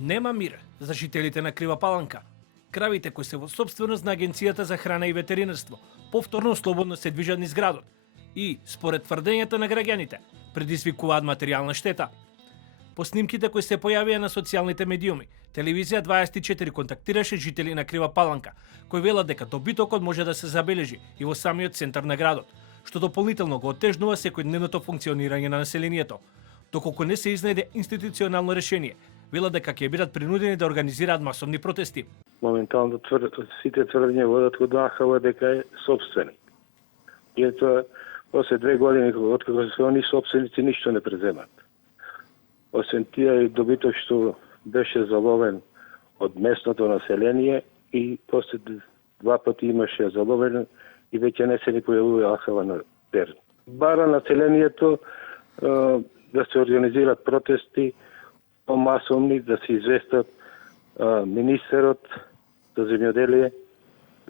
Нема мир за жителите на Крива Паланка. Кравите кои се во собственост на Агенцијата за храна и ветеринарство повторно слободно се движат низ градот и, според тврдењата на граѓаните, предизвикуваат материјална штета. По снимките кои се појавија на социјалните медиуми, Телевизија 24 контактираше жители на Крива Паланка, кои велат дека добитокот може да се забележи и во самиот центар на градот, што дополнително го отежнува секојдневното функционирање на населението. Доколку не се изнајде институционално решение, велат дека ќе бидат принудени да организираат масовни протести. Моментално сите тврдења водат код АХВ дека е собственик. И ето, после 2 години, откако се они собственици, ништо не преземат. Освен тие и добиток што беше заловен од местното население и после 2 пати имаше заловен и веќе не се ни појавува АХВ на терен. Бара населението да се организират протести помасовни, да се известат министерот за земјоделие,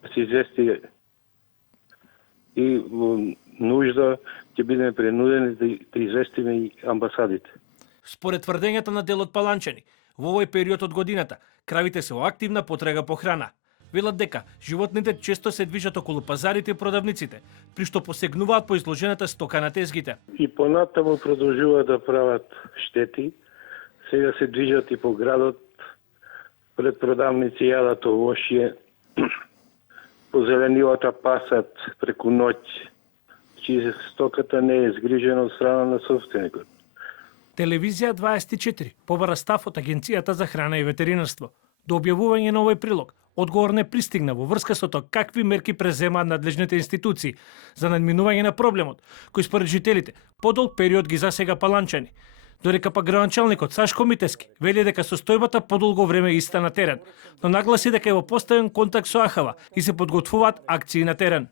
да се извести и нужда ќе бидеме принудени да известиме и амбасадите. Според тврдењата на дел од паланчани, во овој период од годината, кравите се во активна потрага по храна. Велат дека животните често се движат околу пазарите и продавниците, при што посегнуваат по изложената стока на тезгите. И понатаму продолжуваат да прават штети. Сега се движат и по градот, пред продавници јадат овошје, по зеленилата пасат преку ноќ, чиј стоката не е згрижена од страна на собственикот. Телевизија 24 побара став од Агенцијата за храна и ветеринарство. До објавување на овој прилог, одговор не пристигна во врска со тоа какви мерки преземаат надлежните институции за надминување на проблемот, кој според жителите подолг период ги засега паланчани. Додека пак градоначалникот Сашко Митевски вели дека состојбата подолго време е иста на терен, но нагласи дека е во постојан контакт со АХВ и се подготвуваат акции на терен.